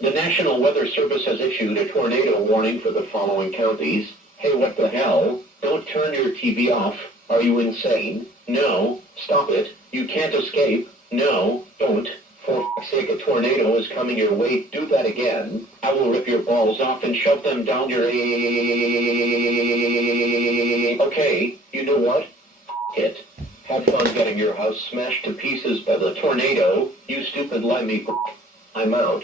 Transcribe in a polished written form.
The National Weather Service has issued a tornado warning for the following counties. Hey, what the hell? Don't turn your TV off. Are you insane? No. Stop it. You can't escape. No, don't. For fuck's sake, a tornado is coming your way. Do that again. I will rip your balls off and shove them down your Okay, you know what? It. Have fun getting your house smashed to pieces by the tornado, you stupid limey. I'm out.